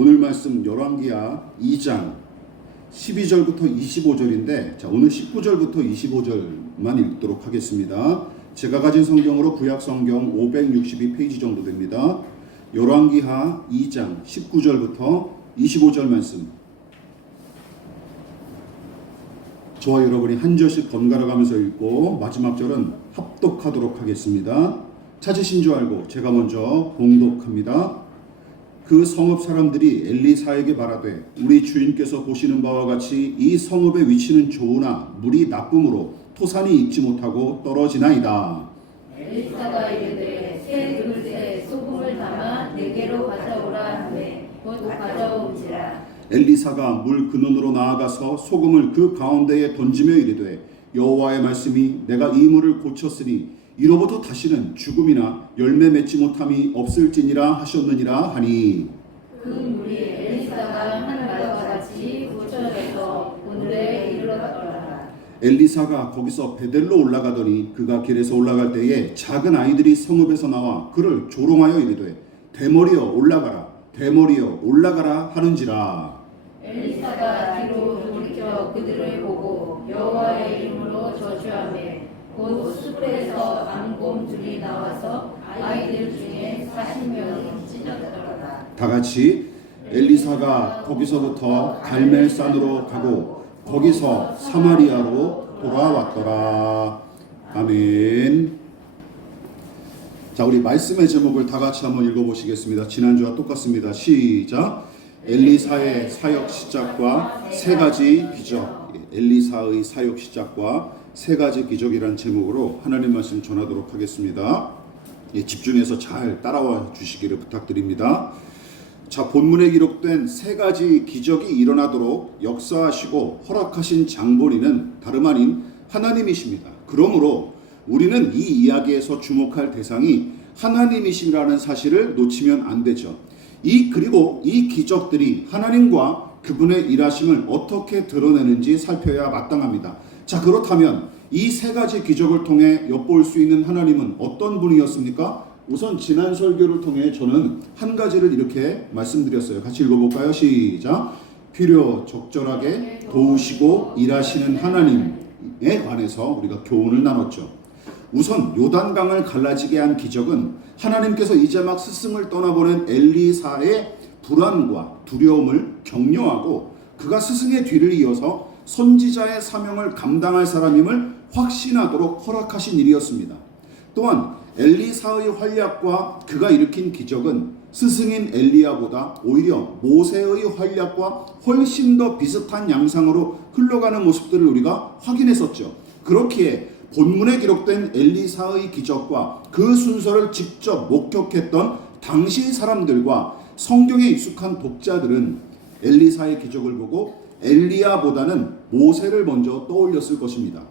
오늘 말씀 열왕기하 2장 12절부터 25절인데 오늘 19절부터 25절만 읽도록 하겠습니다. 제가 가진 성경으로 구약 성경 562페이지 정도 됩니다. 열왕기하 2장 19절부터 25절 말씀. 저와 여러분이 한 절씩 번갈아 가면서 읽고 마지막 절은 합독하도록 하겠습니다. 찾으신 줄 알고 제가 먼저 봉독합니다. 그 성읍 사람들이 엘리사에게 말하되 우리 주인께서 보시는 바와 같이 이 성읍의 위치는 좋으나 물이 나쁨으로 토산이 익지 못하고 떨어지나이다. 엘리사가 이르되 새 그릇에 소금을 담아 내게로 가져오라 하매 곧 가져온지라. 엘리사가 물 근원으로 나아가서 소금을 그 가운데에 던지며 이르되 여호와의 말씀이 내가 이 물을 고쳤으니 이로부터 다시는 죽음이나 열매 맺지 못함이 없을지니라 하셨느니라 하니 그 물이 엘리사가 한 말과 같이 고쳐져서 오늘에 이르렀더라. 엘리사가 거기서 베델로 올라가더니 그가 길에서 올라갈 때에 작은 아이들이 성읍에서 나와 그를 조롱하여 이르되 대머리여 올라가라 대머리여 올라가라 하는지라. 엘리사가 뒤로 돌이켜 그들을 보고 여호와의 이름으로 저주하매 곧 숲에서 암곰 둘이 나와서 아이들 중에 40명이 찢어졌더라. 다 같이 엘리사가 거기서부터 갈멜산으로 가고 거기서 사마리아로 돌아왔더라. 아멘. 자, 우리 말씀의 제목을 다 같이 한번 읽어보시겠습니다. 지난주와 똑같습니다. 시작. 엘리사의 사역 시작과 세 가지 기적. 엘리사의 사역 시작과 세 가지 기적이라는 제목으로 하나님 말씀 전하도록 하겠습니다. 집중해서 잘 따라와 주시기를 부탁드립니다. 자, 본문에 기록된 세 가지 기적이 일어나도록 역사하시고 허락하신 장본인은 다름 아닌 하나님이십니다. 그러므로 우리는 이 이야기에서 주목할 대상이 하나님이시라는 사실을 놓치면 안 되죠. 그리고 이 기적들이 하나님과 그분의 일하심을 어떻게 드러내는지 살펴야 마땅합니다. 자, 그렇다면 이 세 가지 기적을 통해 엿볼 수 있는 하나님은 어떤 분이었습니까? 우선 지난 설교를 통해 저는 한 가지를 이렇게 말씀드렸어요. 같이 읽어볼까요? 시작. 필요 적절하게 도우시고 일하시는 하나님에 관해서 우리가 교훈을 나눴죠. 우선 요단강을 갈라지게 한 기적은 하나님께서 이제 막 스승을 떠나보낸 엘리사의 불안과 두려움을 격려하고 그가 스승의 뒤를 이어서 선지자의 사명을 감당할 사람임을 확신하도록 허락하신 일이었습니다. 또한 엘리사의 활약과 그가 일으킨 기적은 스승인 엘리야보다 오히려 모세의 활약과 훨씬 더 비슷한 양상으로 흘러가는 모습들을 우리가 확인했었죠. 그렇기에 본문에 기록된 엘리사의 기적과 그 순서를 직접 목격했던 당시 사람들과 성경에 익숙한 독자들은 엘리사의 기적을 보고 엘리야보다는 모세를 먼저 떠올렸을 것입니다.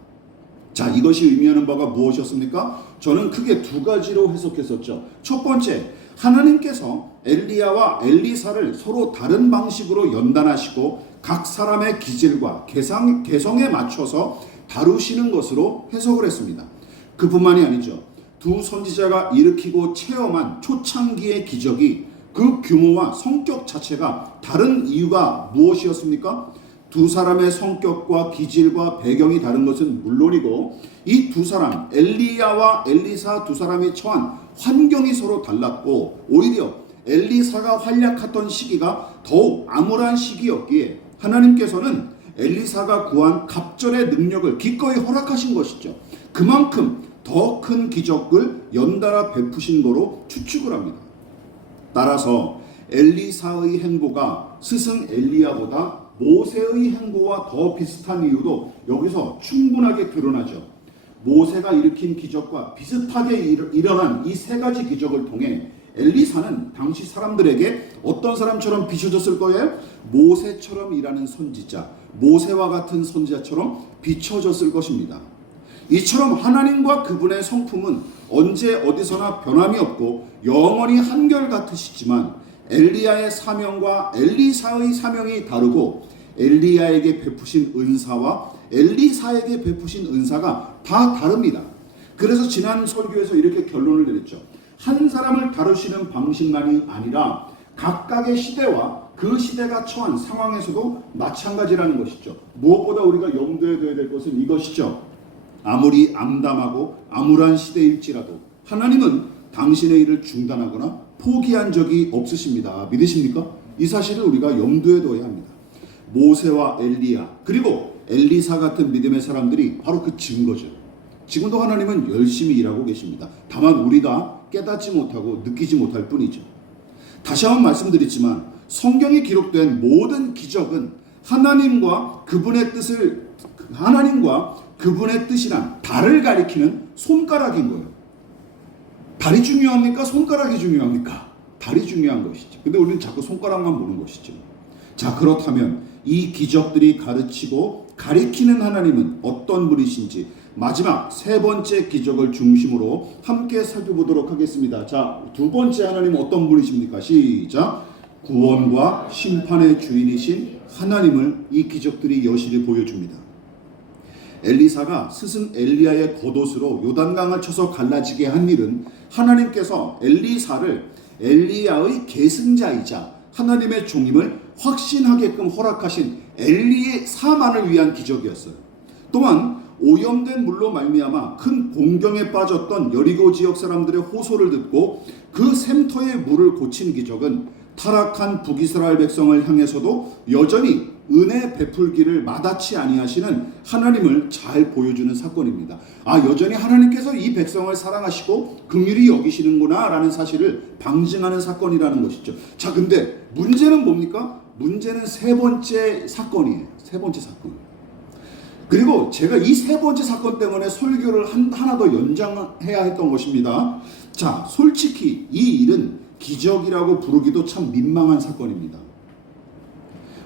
자, 이것이 의미하는 바가 무엇이었습니까? 저는 크게 두 가지로 해석했었죠. 첫 번째, 하나님께서 엘리야와 엘리사를 서로 다른 방식으로 연단하시고 각 사람의 기질과 개성에 맞춰서 다루시는 것으로 해석을 했습니다. 그뿐만이 아니죠. 두 선지자가 일으키고 체험한 초창기의 기적이 그 규모와 성격 자체가 다른 이유가 무엇이었습니까? 두 사람의 성격과 기질과 배경이 다른 것은 물론이고 이 두 사람, 엘리야와 엘리사 두 사람이 처한 환경이 서로 달랐고 오히려 엘리사가 활약했던 시기가 더욱 암울한 시기였기에 하나님께서는 엘리사가 구한 갑절의 능력을 기꺼이 허락하신 것이죠. 그만큼 더 큰 기적을 연달아 베푸신 거로 추측을 합니다. 따라서 엘리사의 행보가 스승 엘리야보다 모세의 행보와 더 비슷한 이유도 여기서 충분하게 드러나죠. 모세가 일으킨 기적과 비슷하게 일어난 이 세 가지 기적을 통해 엘리사는 당시 사람들에게 어떤 사람처럼 비춰졌을 거예요? 모세처럼 일하는 선지자, 모세와 같은 선지자처럼 비춰졌을 것입니다. 이처럼 하나님과 그분의 성품은 언제 어디서나 변함이 없고 영원히 한결같으시지만 엘리야의 사명과 엘리사의 사명이 다르고 엘리야에게 베푸신 은사와 엘리사에게 베푸신 은사가 다 다릅니다. 그래서 지난 설교에서 이렇게 결론을 내렸죠. 한 사람을 다루시는 방식만이 아니라 각각의 시대와 그 시대가 처한 상황에서도 마찬가지라는 것이죠. 무엇보다 우리가 염두에 둬야 될 것은 이것이죠. 아무리 암담하고 암울한 시대일지라도 하나님은 당신의 일을 중단하거나 포기한 적이 없으십니다. 믿으십니까? 이 사실을 우리가 염두에 둬야 합니다. 모세와 엘리야 그리고 엘리사 같은 믿음의 사람들이 바로 그 증거죠. 지금도 하나님은 열심히 일하고 계십니다. 다만 우리가 깨닫지 못하고 느끼지 못할 뿐이죠. 다시 한번 말씀드리지만 성경에 기록된 모든 기적은 하나님과 그분의 뜻이란 달을 가리키는 손가락인 거예요. 달이 중요합니까? 손가락이 중요합니까? 달이 중요한 것이죠. 근데 우리는 자꾸 손가락만 보는 것이죠. 자, 그렇다면 이 기적들이 가르치고 가리키는 하나님은 어떤 분이신지 마지막 세 번째 기적을 중심으로 함께 살펴보도록 하겠습니다. 자, 두 번째 하나님은 어떤 분이십니까? 시작. 구원과 심판의 주인이신 하나님을 이 기적들이 여실히 보여줍니다. 엘리사가 스승 엘리야의 겉옷으로 요단강을 쳐서 갈라지게 한 일은 하나님께서 엘리사를 엘리야의 계승자이자 하나님의 종임을 확신하게끔 허락하신 엘리의 사만을 위한 기적이었어요. 또한 오염된 물로 말미암아 큰 공경에 빠졌던 여리고 지역 사람들의 호소를 듣고 그 샘터의 물을 고친 기적은 타락한 북이스라엘 백성을 향해서도 여전히 은혜 베풀기를 마다치 아니하시는 하나님을 잘 보여주는 사건입니다. 아, 여전히 하나님께서 이 백성을 사랑하시고 긍휼히 여기시는구나 라는 사실을 방증하는 사건이라는 것이죠. 자, 근데 문제는 뭡니까? 문제는 세 번째 사건이에요. 세 번째 사건. 그리고 제가 이 세 번째 사건 때문에 설교를 하나 더 연장해야 했던 것입니다. 자, 솔직히 이 일은 기적이라고 부르기도 참 민망한 사건입니다.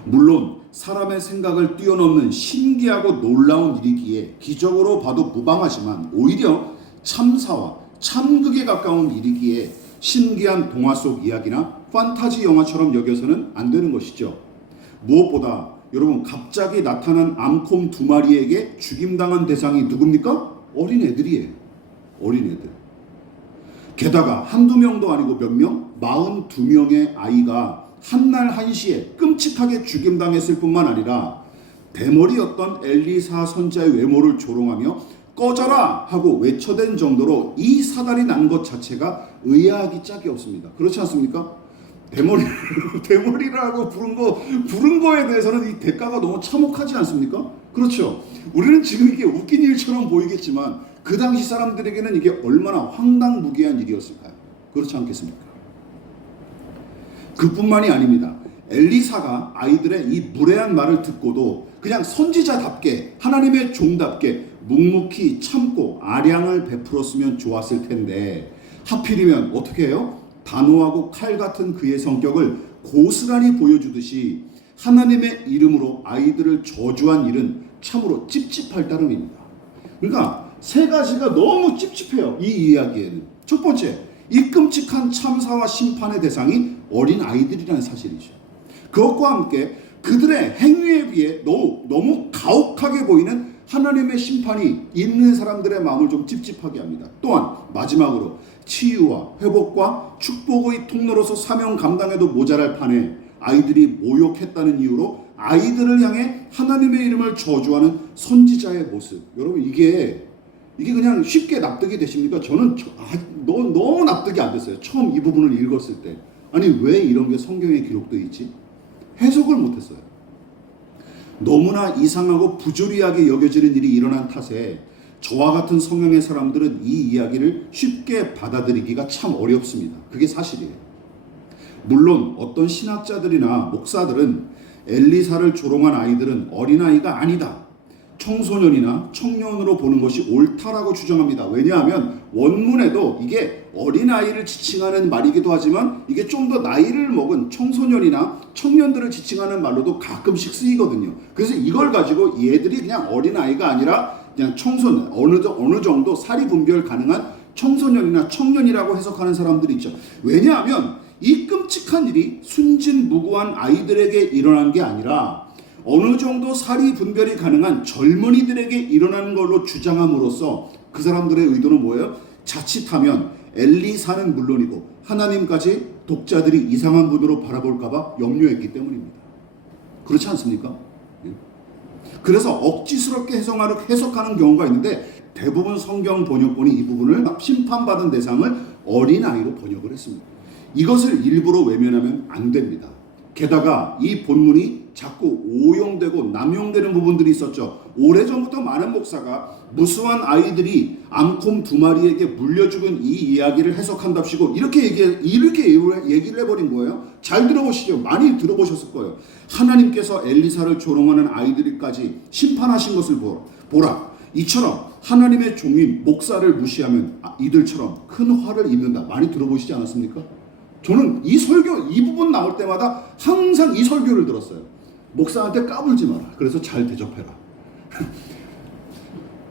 물론 사람의 생각을 뛰어넘는 신기하고 놀라운 일이기에 기적으로 봐도 무방하지만 오히려 참사와 참극에 가까운 일이기에 신기한 동화 속 이야기나 판타지 영화처럼 여겨서는 안 되는 것이죠. 무엇보다 여러분, 갑자기 나타난 암콤 두 마리에게 죽임당한 대상이 누굽니까? 어린애들이에요. 어린애들. 게다가 한두 명도 아니고 몇 명? 42명의 아이가 한날 한시에 끔찍하게 죽임당했을 뿐만 아니라 대머리였던 엘리사 선자의 외모를 조롱하며 꺼져라 하고 외쳐댄 정도로 이 사달이 난 것 자체가 의아하기 짝이 없습니다. 그렇지 않습니까? 대머리라고 부른 거에 대해서는 이 대가가 너무 참혹하지 않습니까? 그렇죠. 우리는 지금 이게 웃긴 일처럼 보이겠지만 그 당시 사람들에게는 이게 얼마나 황당무계한 일이었을까요? 그렇지 않겠습니까? 그뿐만이 아닙니다. 엘리사가 아이들의 이 무례한 말을 듣고도 그냥 선지자답게 하나님의 종답게 묵묵히 참고 아량을 베풀었으면 좋았을 텐데 하필이면 어떻게 해요? 단호하고 칼 같은 그의 성격을 고스란히 보여주듯이 하나님의 이름으로 아이들을 저주한 일은 참으로 찝찝할 따름입니다. 그러니까 세 가지가 너무 찝찝해요. 이 이야기에는. 첫 번째, 이 끔찍한 참사와 심판의 대상이 어린 아이들이라는 사실이죠. 그것과 함께 그들의 행위에 비해 너무 가혹하게 보이는 하나님의 심판이 있는 사람들의 마음을 좀 찝찝하게 합니다. 또한 마지막으로 치유와 회복과 축복의 통로로서 사명 감당해도 모자랄 판에 아이들이 모욕했다는 이유로 아이들을 향해 하나님의 이름을 저주하는 선지자의 모습. 여러분, 이게 그냥 쉽게 납득이 되십니까? 저는 너무 납득이 안 됐어요. 처음 이 부분을 읽었을 때. 아니, 왜 이런 게 성경에 기록되어 있지? 해석을 못했어요. 너무나 이상하고 부조리하게 여겨지는 일이 일어난 탓에 저와 같은 성향의 사람들은 이 이야기를 쉽게 받아들이기가 참 어렵습니다. 그게 사실이에요. 물론 어떤 신학자들이나 목사들은 엘리사를 조롱한 아이들은 어린아이가 아니다, 청소년이나 청년으로 보는 것이 옳다라고 주장합니다. 왜냐하면 원문에도 이게 어린아이를 지칭하는 말이기도 하지만 이게 좀 더 나이를 먹은 청소년이나 청년들을 지칭하는 말로도 가끔씩 쓰이거든요. 그래서 이걸 가지고 얘들이 그냥 어린아이가 아니라 그냥 청소년, 어느 정도 사리 분별 가능한 청소년이나 청년이라고 해석하는 사람들이 있죠. 왜냐하면 이 끔찍한 일이 순진무구한 아이들에게 일어난 게 아니라 어느 정도 사리 분별이 가능한 젊은이들에게 일어나는 걸로 주장함으로써 그 사람들의 의도는 뭐예요? 자칫하면 엘리사는 물론이고 하나님까지 독자들이 이상한 분으로 바라볼까봐 염려했기 때문입니다. 그렇지 않습니까? 그래서 억지스럽게 해석하는 경우가 있는데 대부분 성경 번역본이 이 부분을 심판받은 대상을 어린아이로 번역을 했습니다. 이것을 일부러 외면하면 안 됩니다. 게다가 이 본문이 자꾸 오용되고 남용되는 부분들이 있었죠. 오래전부터 많은 목사가 무수한 아이들이 암콤 2마리에게 물려 죽은 이 이야기를 해석한답시고 이렇게 얘기를 해버린 거예요. 잘 들어보시죠. 많이 들어보셨을 거예요. 하나님께서 엘리사를 조롱하는 아이들까지 심판하신 것을 보라. 이처럼 하나님의 종인 목사를 무시하면 이들처럼 큰 화를 입는다. 많이 들어보시지 않았습니까? 저는 이 부분 나올 때마다 항상 이 설교를 들었어요. 목사한테 까불지 마라. 그래서 잘 대접해라.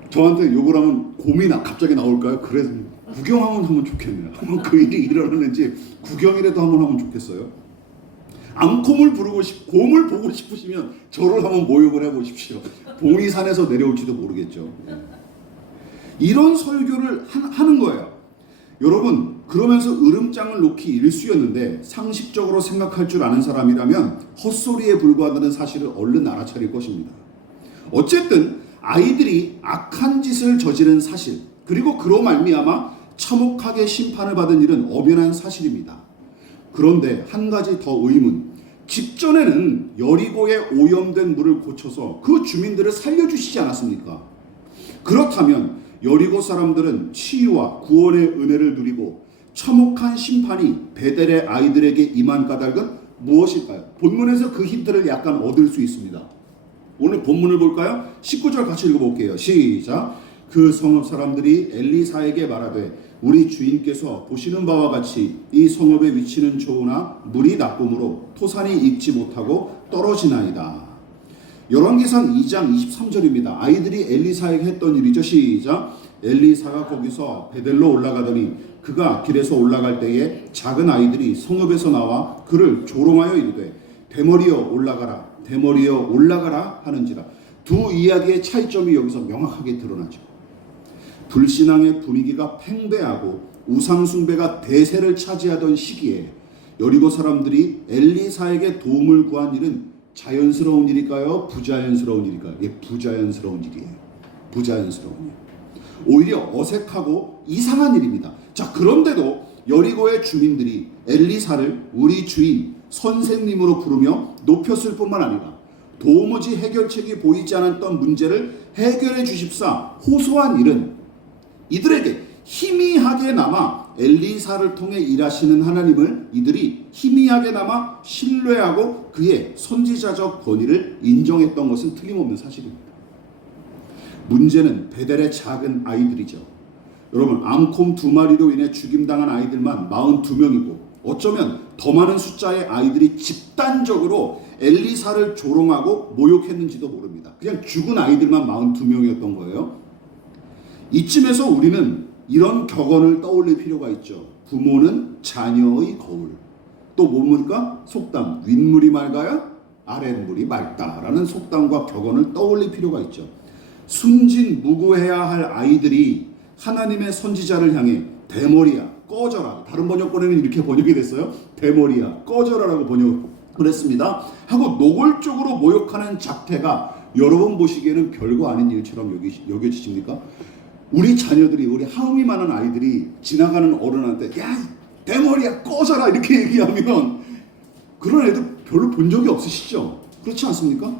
저한테 욕을 하면 곰이 갑자기 나올까요? 그래서 구경하면 하면 좋겠네요. 한번 그 일이 일어나는지 구경이라도 한번 하면 좋겠어요. 암콤을 곰을 보고 싶으시면 저를 한번 모욕을 해보십시오. 봉이산에서 내려올지도 모르겠죠. 이런 설교를 하는 거예요. 여러분, 그러면서 으름장을 놓기 일쑤였는데 상식적으로 생각할 줄 아는 사람이라면 헛소리에 불과하다는 사실을 얼른 알아차릴 것입니다. 어쨌든 아이들이 악한 짓을 저지른 사실, 그리고 그로 말미암아 참혹하게 심판을 받은 일은 엄연한 사실입니다. 그런데 한 가지 더 의문, 직전에는 여리고에 오염된 물을 고쳐서 그 주민들을 살려주시지 않았습니까? 그렇다면 여리고 사람들은 치유와 구원의 은혜를 누리고 참혹한 심판이 베델의 아이들에게 임한 까닭은 무엇일까요? 본문에서 그 힌트를 약간 얻을 수 있습니다. 오늘 본문을 볼까요? 19절 같이 읽어볼게요. 시작. 그 성읍 사람들이 엘리사에게 말하되 우리 주인께서 보시는 바와 같이 이 성읍에 위치는 좋으나 물이 나쁨으로 토산이 익지 못하고 떨어지나이다. 열왕기상 2장 23절입니다. 아이들이 엘리사에게 했던 일이죠. 시작. 엘리사가 거기서 베델로 올라가더니 그가 길에서 올라갈 때에 작은 아이들이 성읍에서 나와 그를 조롱하여 이르되 대머리여 올라가라, 대머리여 올라가라 하는지라. 두 이야기의 차이점이 여기서 명확하게 드러나죠. 불신앙의 분위기가 팽배하고 우상숭배가 대세를 차지하던 시기에 여리고 사람들이 엘리사에게 도움을 구한 일은 자연스러운 일일까요? 부자연스러운 일일까요? 예, 부자연스러운 일이에요. 부자연스러운 일. 오히려 어색하고 이상한 일입니다. 자, 그런데도 여리고의 주민들이 엘리사를 우리 주인, 선생님으로 부르며 높였을 뿐만 아니라 도무지 해결책이 보이지 않았던 문제를 해결해 주십사 호소한 일은 이들에게 희미하게나마 엘리사를 통해 일하시는 하나님을 이들이 희미하게나마 신뢰하고 그의 선지자적 권위를 인정했던 것은 틀림없는 사실입니다. 문제는 베델의 작은 아이들이죠. 여러분, 암콤 2마리로 인해 죽임당한 아이들만 42명이고 어쩌면 더 많은 숫자의 아이들이 집단적으로 엘리사를 조롱하고 모욕했는지도 모릅니다. 그냥 죽은 아이들만 42명이었던 거예요. 이쯤에서 우리는 이런 격언을 떠올릴 필요가 있죠. 부모는 자녀의 거울. 또 뭡니까? 속담. 윗물이 맑아야 아랫물이 맑다라는 속담과 격언을 떠올릴 필요가 있죠. 순진무구해야 할 아이들이 하나님의 선지자를 향해 대머리야 꺼져라, 다른 번역본에는 이렇게 번역이 됐어요. 대머리야 꺼져라라고 번역을 했습니다. 하고 노골적으로 모욕하는 작태가 여러분 보시기에는 별거 아닌 일처럼 여겨지십니까? 우리 자녀들이, 우리 하음이 많은 아이들이 지나가는 어른한테 야 대머리야 꺼져라 이렇게 얘기하면 그런 애들 별로 본 적이 없으시죠? 그렇지 않습니까?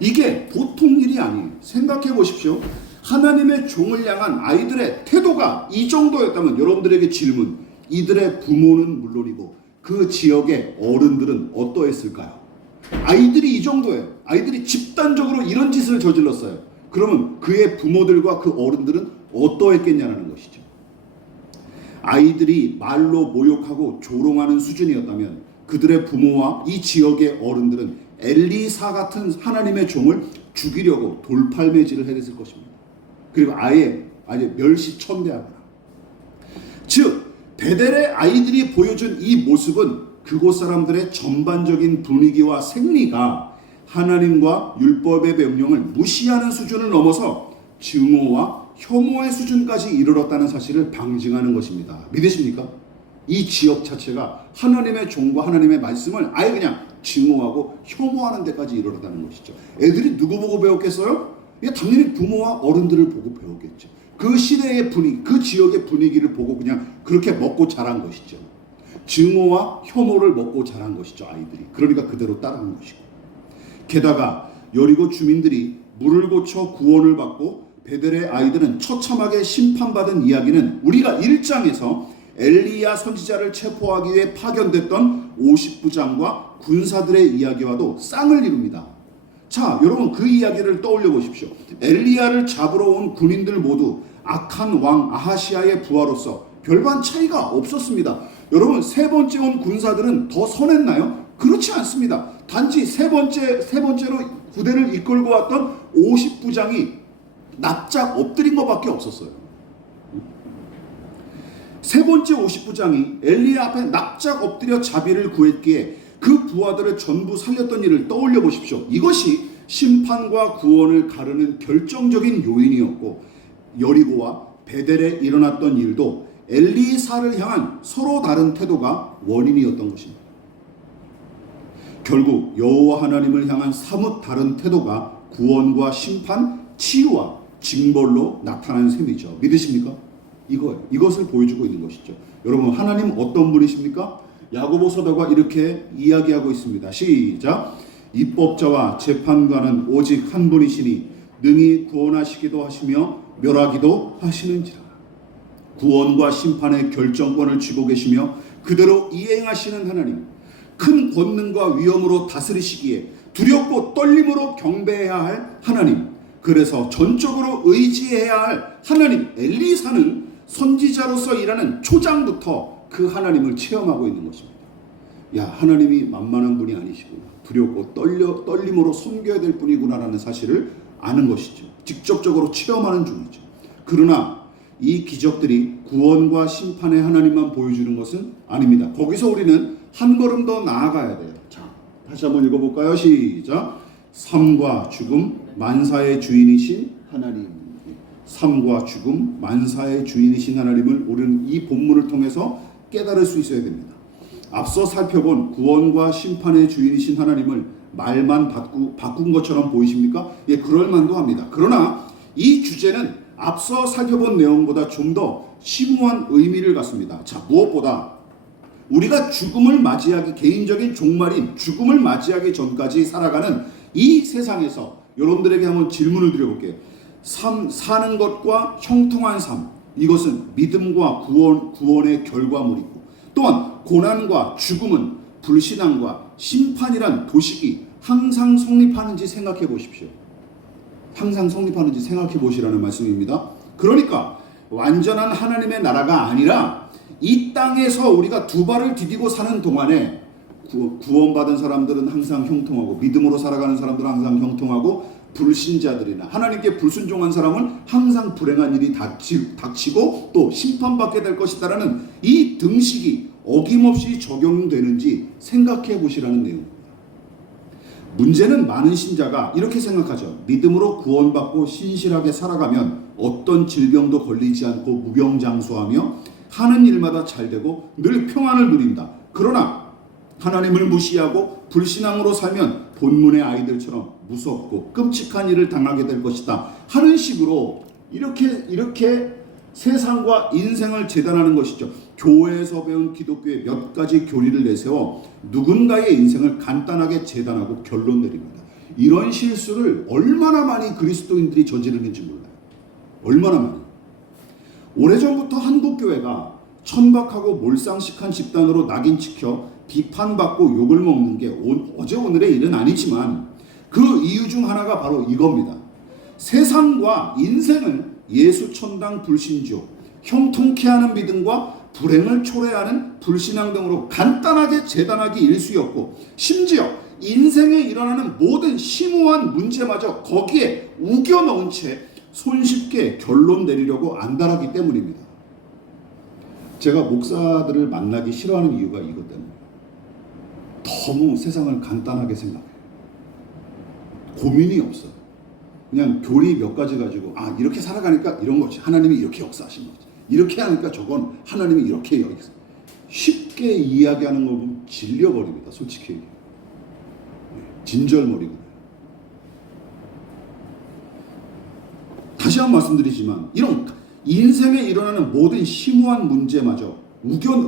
이게 보통 일이 아니에요. 생각해 보십시오. 하나님의 종을 향한 아이들의 태도가 이 정도였다면 여러분들에게 질문, 이들의 부모는 물론이고 그 지역의 어른들은 어떠했을까요? 아이들이 이 정도예요. 아이들이 집단적으로 이런 짓을 저질렀어요. 그러면 그의 부모들과 그 어른들은 어떠했겠냐는 것이죠. 아이들이 말로 모욕하고 조롱하는 수준이었다면 그들의 부모와 이 지역의 어른들은 엘리사 같은 하나님의 종을 죽이려고 돌팔매질을 해댔을 것입니다. 그리고 아예 멸시천대하거나. 즉 베델의 아이들이 보여준 이 모습은 그곳 사람들의 전반적인 분위기와 생리가 하나님과 율법의 명령을 무시하는 수준을 넘어서 증오와 혐오의 수준까지 이르렀다는 사실을 방증하는 것입니다. 믿으십니까? 이 지역 자체가 하나님의 종과 하나님의 말씀을 아예 그냥 증오하고 혐오하는 데까지 이르렀다는 것이죠. 애들이 누구 보고 배웠겠어요? 당연히 부모와 어른들을 보고 배웠겠죠. 그 시대의 분위기, 그 지역의 분위기를 보고 그냥 그렇게 먹고 자란 것이죠. 증오와 혐오를 먹고 자란 것이죠, 아이들이. 그러니까 그대로 따라한 것이고. 게다가 여리고 주민들이 물을 고쳐 구원을 받고 베델의 아이들은 처참하게 심판받은 이야기는 우리가 1장에서 엘리야 선지자를 체포하기 위해 파견됐던 50부장과 군사들의 이야기와도 쌍을 이룹니다. 자, 여러분 그 이야기를 떠올려 보십시오. 엘리야를 잡으러 온 군인들 모두 악한 왕 아하시아의 부하로서 별반 차이가 없었습니다. 여러분 세 번째 온 군사들은 더 선했나요? 그렇지 않습니다. 단지 세 번째로 부대를 이끌고 왔던 50부장이 납작 엎드린 것밖에 없었어요. 세 번째 50부장이 엘리야 앞에 납작 엎드려 자비를 구했기에 그 부하들을 전부 살렸던 일을 떠올려 보십시오. 이것이 심판과 구원을 가르는 결정적인 요인이었고, 여리고와 베델에 일어났던 일도 엘리사를 향한 서로 다른 태도가 원인이었던 것입니다. 결국 여호와 하나님을 향한 사뭇 다른 태도가 구원과 심판, 치유와 징벌로 나타난 셈이죠. 믿으십니까? 이거예요. 이것을 보여주고 있는 것이죠. 여러분 하나님 어떤 분이십니까? 야고보서도가 이렇게 이야기하고 있습니다. 시작. 입법자와 재판관은 오직 한 분이시니 능히 구원하시기도 하시며 멸하기도 하시는지라. 구원과 심판의 결정권을 쥐고 계시며 그대로 이행하시는 하나님, 큰 권능과 위엄으로 다스리시기에 두렵고 떨림으로 경배해야 할 하나님, 그래서 전적으로 의지해야 할 하나님. 엘리사는 선지자로서 일하는 초장부터 그 하나님을 체험하고 있는 것입니다. 야, 하나님이 만만한 분이 아니시구나, 두렵고 떨림으로 섬겨야 될 분이구나라는 사실을 아는 것이죠. 직접적으로 체험하는 중이죠. 그러나 이 기적들이 구원과 심판의 하나님만 보여주는 것은 아닙니다. 거기서 우리는 한 걸음 더 나아가야 돼요. 자, 다시 한번 읽어볼까요? 시작. 삶과 죽음 만사의 주인이신 하나님. 삶과 죽음 만사의 주인이신 하나님을 우리는 이 본문을 통해서 깨달을 수 있어야 됩니다. 앞서 살펴본 구원과 심판의 주인이신 하나님을 말만 바꾼 것처럼 보이십니까? 예, 그럴만도 합니다. 그러나 이 주제는 앞서 살펴본 내용보다 좀 더 심오한 의미를 갖습니다. 자, 무엇보다 우리가 죽음을 맞이하기, 개인적인 종말인 죽음을 맞이하기 전까지 살아가는 이 세상에서 여러분들에게 한번 질문을 드려볼게요. 사는 것과 형통한 삶, 이것은 믿음과 구원의 결과물이고, 또한 고난과 죽음은 불신앙과 심판이란 도식이 항상 성립하는지 생각해 보십시오. 항상 성립하는지 생각해 보시라는 말씀입니다. 그러니까 완전한 하나님의 나라가 아니라 이 땅에서 우리가 두 발을 디디고 사는 동안에 구원받은 사람들은 항상 형통하고, 믿음으로 살아가는 사람들은 항상 형통하고, 불신자들이나 하나님께 불순종한 사람은 항상 불행한 일이 닥치고 또 심판받게 될 것이다라는 이 등식이 어김없이 적용되는지 생각해 보시라는 내용입니다. 문제는 많은 신자가 이렇게 생각하죠. 믿음으로 구원받고 신실하게 살아가면 어떤 질병도 걸리지 않고 무병장수하며 하는 일마다 잘되고 늘 평안을 누린다. 그러나 하나님을 무시하고 불신앙으로 살면 본문의 아이들처럼 무섭고 끔찍한 일을 당하게 될 것이다 하는 식으로 이렇게 세상과 인생을 재단하는 것이죠. 교회에서 배운 기독교의 몇 가지 교리를 내세워 누군가의 인생을 간단하게 재단하고 결론 내립니다. 이런 실수를 얼마나 많이 그리스도인들이 저지르는지 몰라요. 얼마나 많이. 오래전부터 한국교회가 천박하고 몰상식한 집단으로 낙인 찍혀 비판받고 욕을 먹는 게 어제 오늘의 일은 아니지만 그 이유 중 하나가 바로 이겁니다. 세상과 인생을 예수천당 불신조, 형통케 하는 믿음과 불행을 초래하는 불신앙 등으로 간단하게 재단하기 일쑤였고, 심지어 인생에 일어나는 모든 심오한 문제마저 거기에 우겨 넣은 채 손쉽게 결론 내리려고 안달하기 때문입니다. 제가 목사들을 만나기 싫어하는 이유가 이것 때문이에요. 너무 세상을 간단하게 생각해요. 고민이 없어요. 그냥 교리 몇 가지 가지고 이렇게 살아가니까 이런 거지, 하나님이 이렇게 역사하신 거지, 이렇게 하니까 저건 하나님이 이렇게 여기서, 쉽게 이야기하는 거 보면 질려버립니다. 솔직히 얘기해요. 진절머리거든요. 다시 한번 말씀드리지만 이런 인생에 일어나는 모든 심오한 문제마저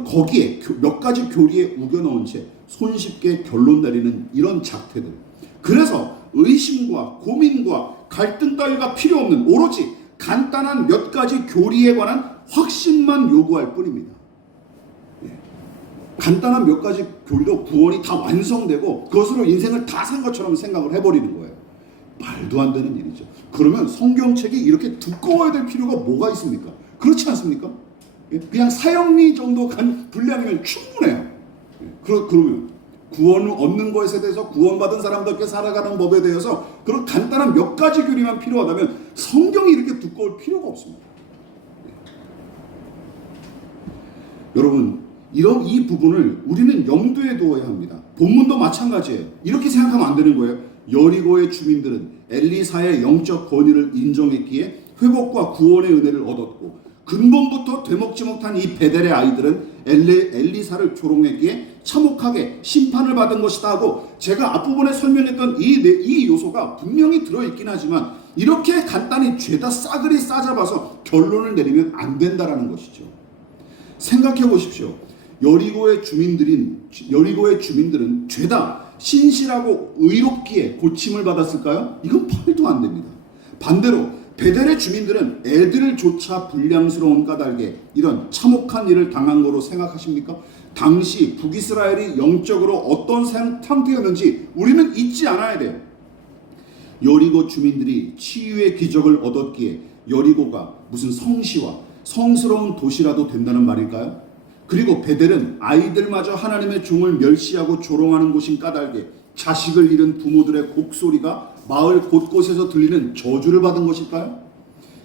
거기에 몇 가지 교리에 우겨넣은 채 손쉽게 결론 내리는 이런 작태들. 그래서 의심과 고민과 갈등 따위가 필요 없는 오로지 간단한 몇 가지 교리에 관한 확신만 요구할 뿐입니다. 간단한 몇 가지 교리로 구원이 다 완성되고 그것으로 인생을 다 산 것처럼 생각을 해버리는 거예요. 말도 안 되는 일이죠. 그러면 성경책이 이렇게 두꺼워야 될 필요가 뭐가 있습니까? 그렇지 않습니까? 그냥 사형리 정도 분량이면 충분해요. 그러면 구원을 얻는 것에 대해서 구원받은 사람답게 살아가는 법에 대해서 그런 간단한 몇 가지 교리만 필요하다면 성경이 이렇게 두꺼울 필요가 없습니다. 여러분, 이 부분을 우리는 염두에 두어야 합니다. 본문도 마찬가지예요. 이렇게 생각하면 안 되는 거예요. 여리고의 주민들은 엘리사의 영적 권위를 인정했기에 회복과 구원의 은혜를 얻었고, 근본부터 되먹지 못한 이 베델의 아이들은 엘리사를 조롱했기에 참혹하게 심판을 받은 것이다 하고, 제가 앞부분에 설명했던 이 요소가 분명히 들어있긴 하지만 이렇게 간단히 죄다 싸그리 싸잡아서 결론을 내리면 안 된다라는 것이죠. 생각해 보십시오. 여리고의 주민들은 죄다 신실하고 의롭기에 고침을 받았을까요? 이건 말도 안 됩니다. 반대로 베델의 주민들은 애들을 조차 불량스러운 까닭에 이런 참혹한 일을 당한 거로 생각하십니까? 당시 북이스라엘이 영적으로 어떤 상태였는지 우리는 잊지 않아야 돼요. 여리고 주민들이 치유의 기적을 얻었기에 여리고가 무슨 성시와 성스러운 도시라도 된다는 말일까요? 그리고 베델은 아이들마저 하나님의 종을 멸시하고 조롱하는 곳인 까닭에 자식을 잃은 부모들의 곡소리가 마을 곳곳에서 들리는 저주를 받은 것일까요?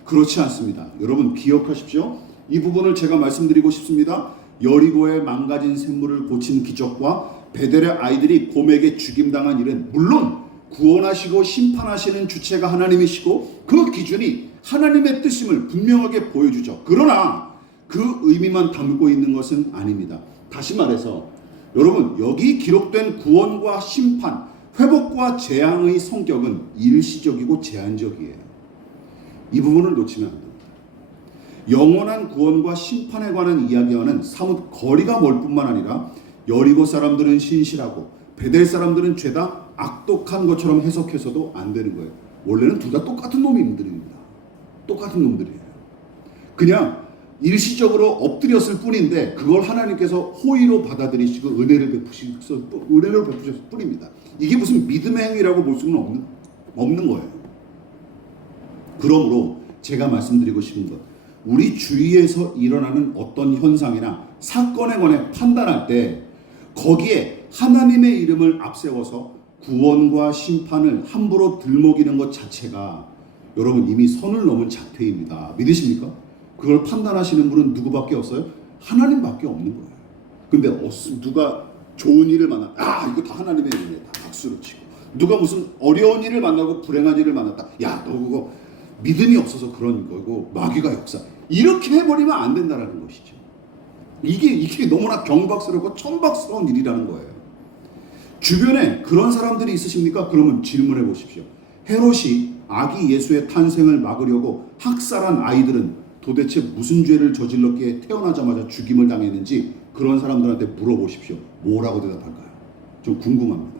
그렇지 않습니다. 여러분 기억하십시오. 이 부분을 제가 말씀드리고 싶습니다. 여리고의 망가진 샘물을 고친 기적과 베델의 아이들이 곰에게 죽임당한 일은 물론 구원하시고 심판하시는 주체가 하나님이시고 그 기준이 하나님의 뜻임을 분명하게 보여주죠. 그러나 그 의미만 담고 있는 것은 아닙니다. 다시 말해서 여러분, 여기 기록된 구원과 심판, 회복과 재앙의 성격은 일시적이고 제한적이에요. 이 부분을 놓치면 안 됩니다. 영원한 구원과 심판에 관한 이야기와는 사뭇 거리가 멀 뿐만 아니라 여리고 사람들은 신실하고 베델 사람들은 죄다 악독한 것처럼 해석해서도 안 되는 거예요. 원래는 둘 다 똑같은 놈들입니다. 똑같은 놈들이에요. 그냥 일시적으로 엎드렸을 뿐인데 그걸 하나님께서 호의로 받아들이시고 은혜를 베푸셨을 뿐입니다. 이게 무슨 믿음의 행위라고 볼 수는 없는 거예요. 그러므로 제가 말씀드리고 싶은 것, 우리 주위에서 일어나는 어떤 현상이나 사건에 관해 판단할 때 거기에 하나님의 이름을 앞세워서 구원과 심판을 함부로 들먹이는 것 자체가 여러분 이미 선을 넘은 작태입니다. 믿으십니까? 그걸 판단하시는 분은 누구밖에 없어요? 하나님밖에 없는 거예요. 근데 누가 좋은 일을 만났다. 이거 다 하나님의 일이네. 다 박수를 치고. 누가 무슨 어려운 일을 만나고 불행한 일을 만났다. 야, 너 그거 믿음이 없어서 그런 거고 마귀가 역사. 이렇게 해버리면 안 된다는 것이죠. 이게 너무나 경박스럽고 천박스러운 일이라는 거예요. 주변에 그런 사람들이 있으십니까? 그러면 질문해 보십시오. 헤롯이 아기 예수의 탄생을 막으려고 학살한 아이들은 도대체 무슨 죄를 저질렀기에 태어나자마자 죽임을 당했는지 그런 사람들한테 물어보십시오. 뭐라고 대답할까요? 좀 궁금합니다.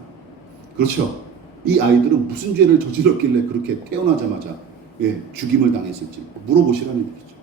그렇죠? 이 아이들은 무슨 죄를 저질렀길래 그렇게 태어나자마자 죽임을 당했을지 물어보시라는 얘기죠.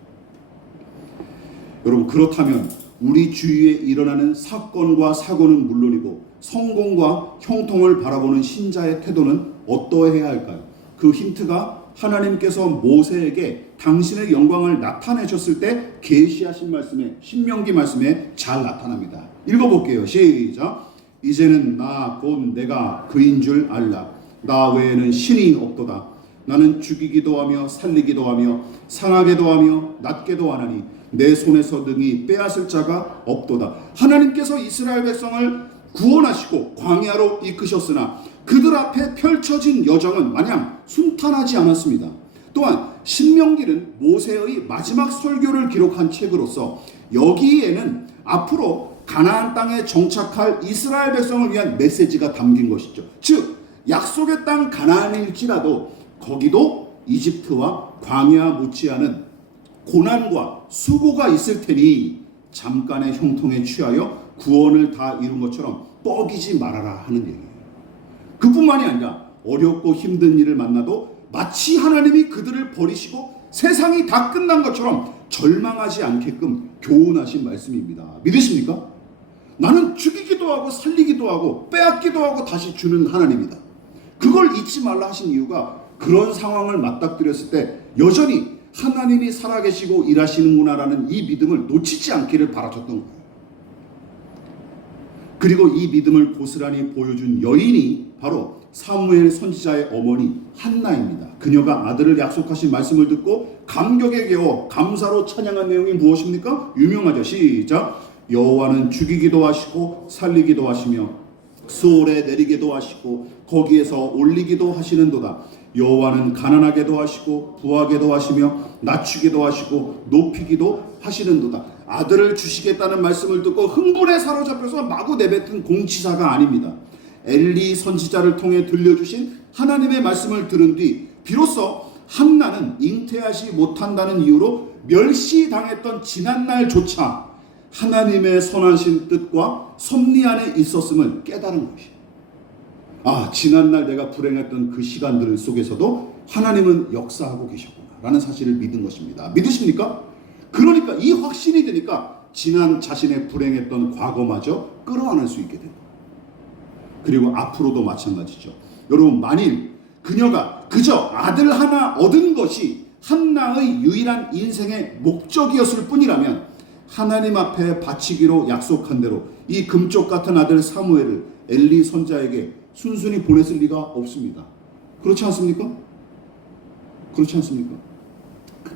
여러분, 그렇다면 우리 주위에 일어나는 사건과 사고는 물론이고 성공과 형통을 바라보는 신자의 태도는 어떠해야 할까요? 그 힌트가 하나님께서 모세에게 당신의 영광을 나타내셨을 때 계시하신 말씀에, 신명기 말씀에 잘 나타납니다. 읽어볼게요. 시작. 이제는 나 곧 내가 그인 줄 알라. 나 외에는 신이 없도다. 나는 죽이기도 하며 살리기도 하며 상하게도 하며 낫게도 하나니 내 손에서 능히 빼앗을 자가 없도다. 하나님께서 이스라엘 백성을 구원하시고 광야로 이끄셨으나 그들 앞에 펼쳐진 여정은 마냥 순탄하지 않았습니다. 또한 신명기는 모세의 마지막 설교를 기록한 책으로서 여기에는 앞으로 가나안 땅에 정착할 이스라엘 백성을 위한 메시지가 담긴 것이죠. 즉 약속의 땅 가나안일지라도 거기도 이집트와 광야 못지않은 고난과 수고가 있을 테니 잠깐의 형통에 취하여 구원을 다 이룬 것처럼 뻐기지 말아라 하는 얘기예요. 그뿐만이 아니라 어렵고 힘든 일을 만나도 마치 하나님이 그들을 버리시고 세상이 다 끝난 것처럼 절망하지 않게끔 교훈하신 말씀입니다. 믿으십니까? 나는 죽이기도 하고 살리기도 하고 빼앗기도 하고 다시 주는 하나님이다. 그걸 잊지 말라 하신 이유가 그런 상황을 맞닥뜨렸을 때 여전히 하나님이 살아계시고 일하시는구나라는 이 믿음을 놓치지 않기를 바라셨던 거예요. 그리고 이 믿음을 고스란히 보여준 여인이 바로 사무엘 선지자의 어머니 한나입니다. 그녀가 아들을 약속하신 말씀을 듣고 감격에 겨워 감사로 찬양한 내용이 무엇입니까? 유명하죠. 시작. 여호와는 죽이기도 하시고 살리기도 하시며 수월에 내리기도 하시고 거기에서 올리기도 하시는도다. 여호와는 가난하게도 하시고 부하게도 하시며 낮추기도 하시고 높이기도 하시는도다. 아들을 주시겠다는 말씀을 듣고 흥분에 사로잡혀서 마구 내뱉은 공치사가 아닙니다. 엘리 선지자를 통해 들려주신 하나님의 말씀을 들은 뒤 비로소 한나는 잉태하지 못한다는 이유로 멸시당했던 지난날조차 하나님의 선하신 뜻과 섭리 안에 있었음을 깨달은 것이에요. 지난날 내가 불행했던 그 시간들 속에서도 하나님은 역사하고 계셨구나 라는 사실을 믿은 것입니다. 믿으십니까? 그러니까 이 확신이 되니까 지난 자신의 불행했던 과거마저 끌어안을 수 있게 됩니다. 그리고 앞으로도 마찬가지죠. 여러분, 만일 그녀가 그저 아들 하나 얻은 것이 한나의 유일한 인생의 목적이었을 뿐이라면 하나님 앞에 바치기로 약속한 대로 이 금쪽 같은 아들 사무엘을 엘리 선자에게 순순히 보냈을 리가 없습니다. 그렇지 않습니까? 그렇지 않습니까?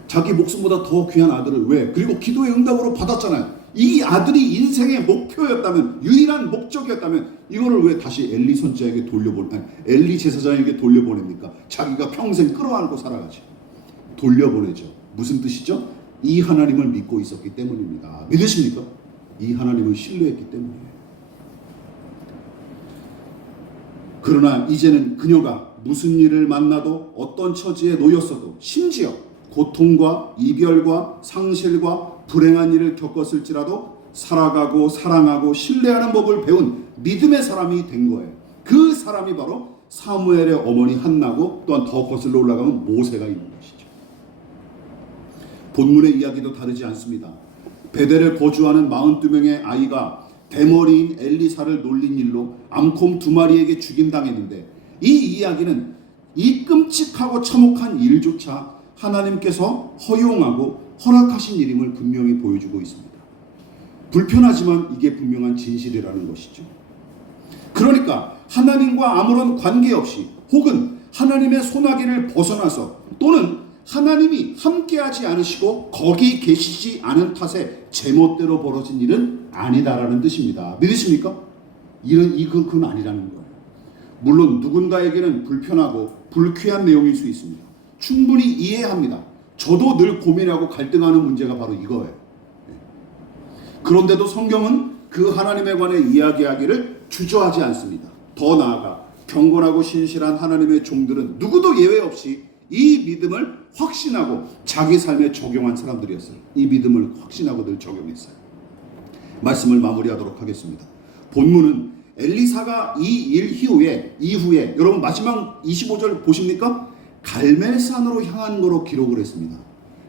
자기 목숨보다 더 귀한 아들을 왜? 그리고 기도의 응답으로 받았잖아요. 이 아들이 인생의 목표였다면, 유일한 목적이었다면 이거를 왜 다시 엘리 선지자에게 엘리 제사장에게 돌려보냅니까? 자기가 평생 끌어안고 살아가지. 돌려보내죠. 무슨 뜻이죠? 이 하나님을 믿고 있었기 때문입니다. 믿으십니까? 이 하나님을 신뢰했기 때문이에요. 그러나 이제는 그녀가 무슨 일을 만나도 어떤 처지에 놓였어도 심지어 고통과 이별과 상실과 불행한 일을 겪었을지라도 살아가고 사랑하고 신뢰하는 법을 배운 믿음의 사람이 된 거예요. 그 사람이 바로 사무엘의 어머니 한나고 또한 더 거슬러 올라가면 모세가 있는 것이죠. 본문의 이야기도 다르지 않습니다. 베델에 거주하는 42명의 아이가 대머리인 엘리사를 놀린 일로 암콤 2마리에게 죽임당했는데 이 이야기는 이 끔찍하고 참혹한 일조차 하나님께서 허용하고 허락하신 일임을 분명히 보여주고 있습니다. 불편하지만 이게 분명한 진실이라는 것이죠. 그러니까 하나님과 아무런 관계없이 혹은 하나님의 소나기를 벗어나서 또는 하나님이 함께하지 않으시고 거기 계시지 않은 탓에 제멋대로 벌어진 일은 아니다라는 뜻입니다. 믿으십니까? 그건 아니라는 거예요. 물론 누군가에게는 불편하고 불쾌한 내용일 수 있습니다. 충분히 이해합니다. 저도 늘 고민하고 갈등하는 문제가 바로 이거예요. 그런데도 성경은 그 하나님에 관해 이야기하기를 주저하지 않습니다. 더 나아가 경건하고 신실한 하나님의 종들은 누구도 예외 없이 이 믿음을 확신하고 자기 삶에 적용한 사람들이었어요. 이 믿음을 확신하고 늘 적용했어요. 말씀을 마무리하도록 하겠습니다. 본문은 엘리사가 이 일 이후에 여러분 마지막 25절 보십니까? 갈멜산으로 향한 거로 기록을 했습니다.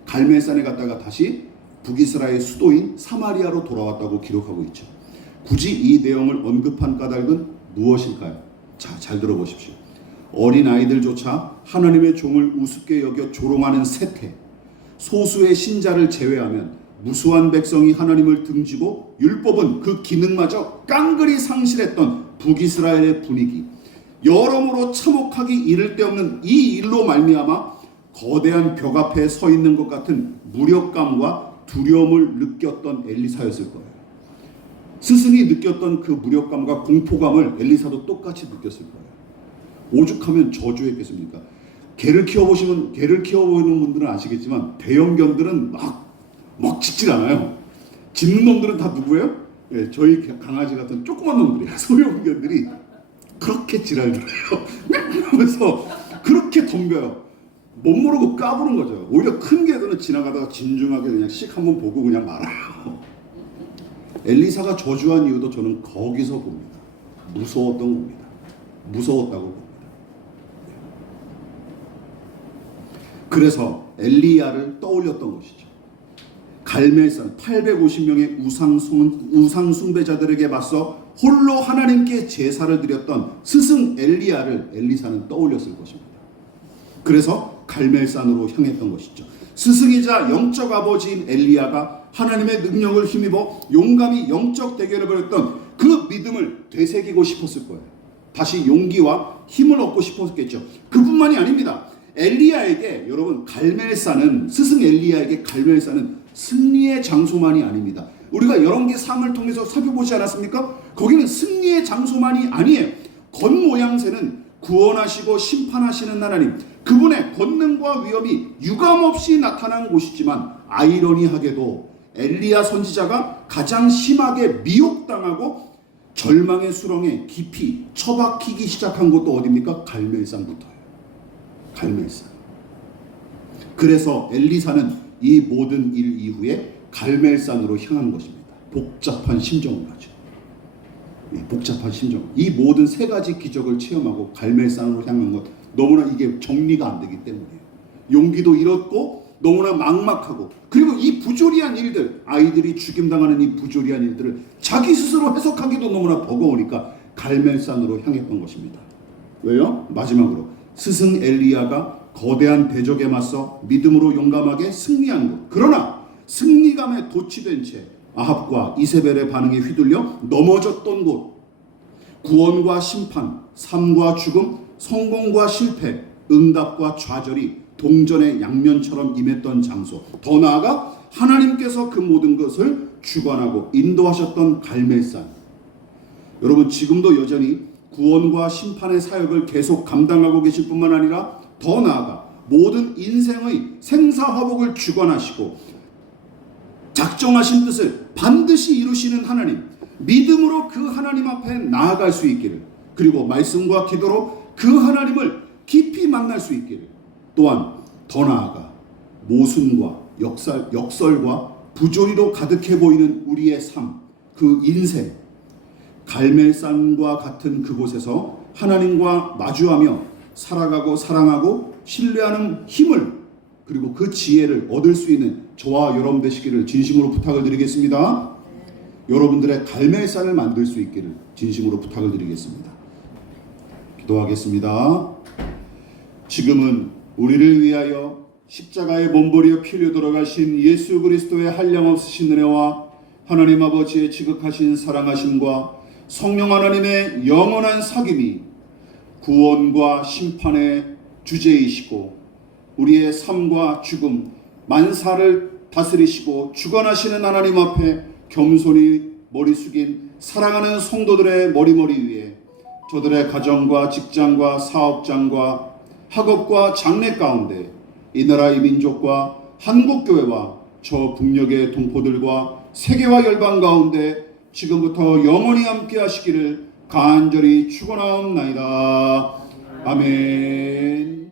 갈멜산에 갔다가 다시 북이스라엘 수도인 사마리아로 돌아왔다고 기록하고 있죠. 굳이 이 내용을 언급한 까닭은 무엇일까요? 자, 잘 들어보십시오. 어린 아이들조차 하나님의 종을 우습게 여겨 조롱하는 세태, 소수의 신자를 제외하면 무수한 백성이 하나님을 등지고 율법은 그 기능마저 깡그리 상실했던 북이스라엘의 분위기, 여러모로 참혹하기 이를 데 없는 이 일로 말미암아 거대한 벽 앞에 서 있는 것 같은 무력감과 두려움을 느꼈던 엘리사였을 거예요. 스승이 느꼈던 그 무력감과 공포감을 엘리사도 똑같이 느꼈을 거예요. 오죽하면 저주했겠습니까? 개를 키워보는 분들은 아시겠지만 대형견들은 막 짖질 않아요. 짖는 놈들은 다 누구예요? 예, 저희 강아지 같은 조그만 놈들이 소형견들이 그렇게 지랄들어요. 하면서 그렇게 덤벼요. 못 모르고 까부는 거죠. 오히려 큰 개들은 지나가다가 진중하게 그냥 씩 한번 보고 그냥 말아요. 엘리사가 저주한 이유도 저는 거기서 봅니다. 무서웠던 겁니다. 무서웠다고 봅니다. 그래서 엘리야를 떠올렸던 것이죠. 갈멜산 850명의 우상 숭배자들에게 맞서 홀로 하나님께 제사를 드렸던 스승 엘리야를 엘리사는 떠올렸을 것입니다. 그래서 갈멜산으로 향했던 것이죠. 스승이자 영적 아버지인 엘리야가 하나님의 능력을 힘입어 용감히 영적 대결을 벌였던 그 믿음을 되새기고 싶었을 거예요. 다시 용기와 힘을 얻고 싶었겠죠. 그뿐만이 아닙니다. 엘리야에게, 여러분, 갈멜산은, 스승 엘리야에게 갈멜산은 승리의 장소만이 아닙니다. 우리가 열왕기상을 통해서 살펴보지 않았습니까? 거기는 승리의 장소만이 아니에요. 겉모양새는 구원하시고 심판하시는 하나님, 그분의 권능과 위엄이 유감없이 나타난 곳이지만, 아이러니하게도 엘리야 선지자가 가장 심하게 미혹당하고 절망의 수렁에 깊이 처박히기 시작한 곳도 어디입니까? 갈멜산부터예요. 갈멜산. 그래서 엘리사는 이 모든 일 이후에 갈멜산으로 향한 것입니다. 복잡한 심정을 가지고. 복잡한 심정. 이 모든 세 가지 기적을 체험하고 갈멜산으로 향한 것, 너무나 이게 정리가 안 되기 때문이에요. 용기도 잃었고 너무나 막막하고, 그리고 이 부조리한 일들, 아이들이 죽임당하는 이 부조리한 일들을 자기 스스로 해석하기도 너무나 버거우니까 갈멜산으로 향했던 것입니다. 왜요? 마지막으로 스승 엘리야가 거대한 대적에 맞서 믿음으로 용감하게 승리한 것. 그러나 승리감에 도취된 채 아합과 이세벨의 반응에 휘둘려 넘어졌던 곳. 구원과 심판, 삶과 죽음, 성공과 실패, 응답과 좌절이 동전의 양면처럼 임했던 장소. 더 나아가 하나님께서 그 모든 것을 주관하고 인도하셨던 갈멜산. 여러분, 지금도 여전히 구원과 심판의 사역을 계속 감당하고 계실 뿐만 아니라 더 나아가 모든 인생의 생사화복을 주관하시고 작정하신 뜻을 반드시 이루시는 하나님, 믿음으로 그 하나님 앞에 나아갈 수 있기를, 그리고 말씀과 기도로 그 하나님을 깊이 만날 수 있기를, 또한 더 나아가 모순과 역설과 부조리로 가득해 보이는 우리의 삶, 그 인생, 갈멜산과 같은 그곳에서 하나님과 마주하며 살아가고 사랑하고 신뢰하는 힘을, 그리고 그 지혜를 얻을 수 있는 저와 여러분 되시기를 진심으로 부탁을 드리겠습니다. 여러분들의 갈멜산을 만들 수 있기를 진심으로 부탁을 드리겠습니다. 기도하겠습니다. 지금은 우리를 위하여 십자가의 몸부리어 피를 돌아가신 예수 그리스도의 한량없으신 은혜와 하나님 아버지의 지극하신 사랑하심과 성령 하나님의 영원한 사귐이 구원과 심판의 주제이시고 우리의 삶과 죽음, 만사를 다스리시고 주관하시는 하나님 앞에 겸손히 머리 숙인 사랑하는 성도들의 머리머리 위에 저들의 가정과 직장과 사업장과 학업과 장래 가운데 이 나라의 민족과 한국교회와 저 북녘의 동포들과 세계와 열방 가운데 지금부터 영원히 함께 하시기를 간절히 축원하옵나이다. 아멘.